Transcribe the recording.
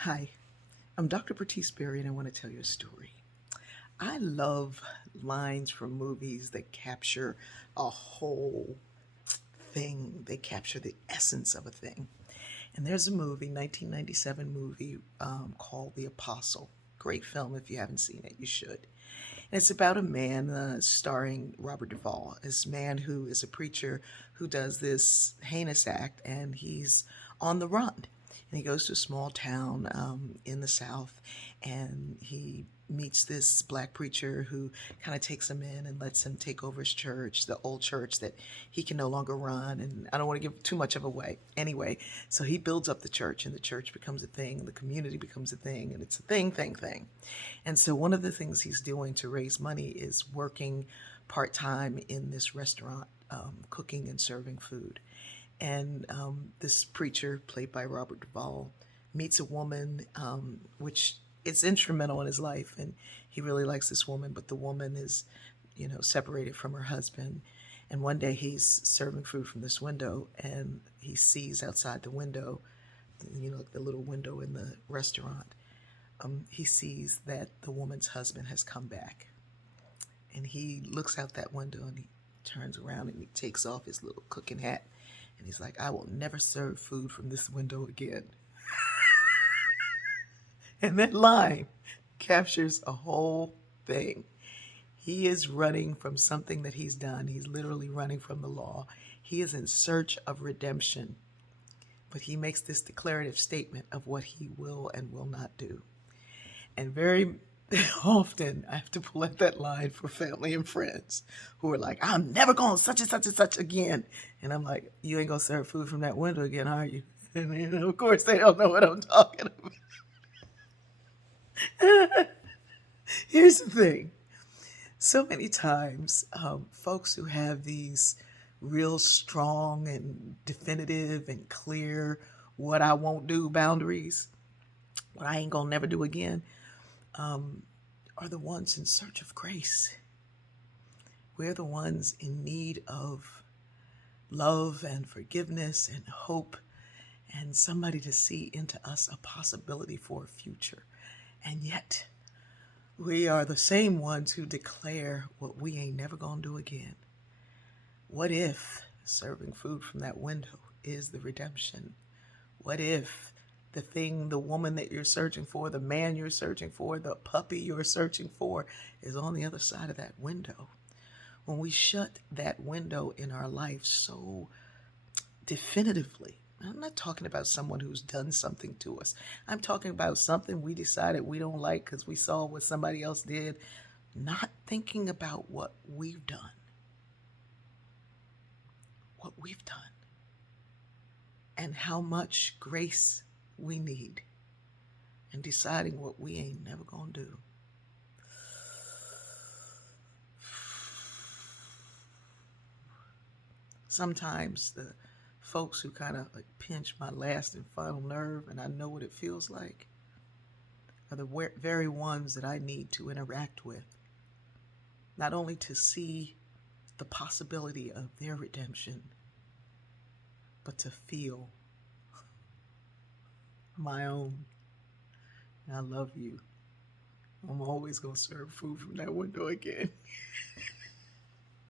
Hi, I'm Dr. Bertice Berry, and I want to tell you a story. I love lines from movies that capture a whole thing, they capture the essence of a thing. And there's a movie, 1997 movie called The Apostle. Great film. If you haven't seen it, you should. And it's about a man starring Robert Duvall, this man who is a preacher who does this heinous act, and he's on the run. And he goes to a small town in the South, and he meets this black preacher who kind of takes him in and lets him take over his church, the old church that he can no longer run. And I don't want to give too much of away. Anyway, so he builds up the church, and the church becomes a thing, the community becomes a thing, and it's a thing. And so one of the things he's doing to raise money is working part time in this restaurant, cooking and serving food. And this preacher, played by Robert Duvall, meets a woman, which is instrumental in his life, and he really likes this woman, but the woman is, separated from her husband. And one day he's serving food from this window, and he sees outside the window, like the little window in the restaurant, he sees that the woman's husband has come back. And he looks out that window and he turns around and he takes off his little cooking hat. And he's like, I will never serve food from this window again. And that line captures a whole thing. He is running from something that he's done. He's literally running from the law. He is in search of redemption. But he makes this declarative statement of what he will and will not do. And very often I have to pull at that line for family and friends who are like, I'm never going such and such and such again. And I'm like, you ain't going to serve food from that window again, are you? And of course, they don't know what I'm talking about. Here's the thing. So many times, folks who have these real strong and definitive and clear what I won't do boundaries, what I ain't gonna never do again, are the ones in search of grace. We're the ones in need of love and forgiveness and hope and somebody to see into us a possibility for a future. And yet, we are the same ones who declare what we ain't never gonna do again. What if serving food from that window is the redemption? What if the thing, the woman that you're searching for, the man you're searching for, the puppy you're searching for is on the other side of that window? When we shut that window in our life so definitively, I'm not talking about someone who's done something to us. I'm talking about something we decided we don't like because we saw what somebody else did, not thinking about what we've done, and how much grace we need, and deciding what we ain't never gonna do. Sometimes the folks who kind of like pinch my last and final nerve, and I know what it feels like, are the very ones that I need to interact with, not only to see the possibility of their redemption, but to feel my own. I love you. I'm always going to serve food from that window again.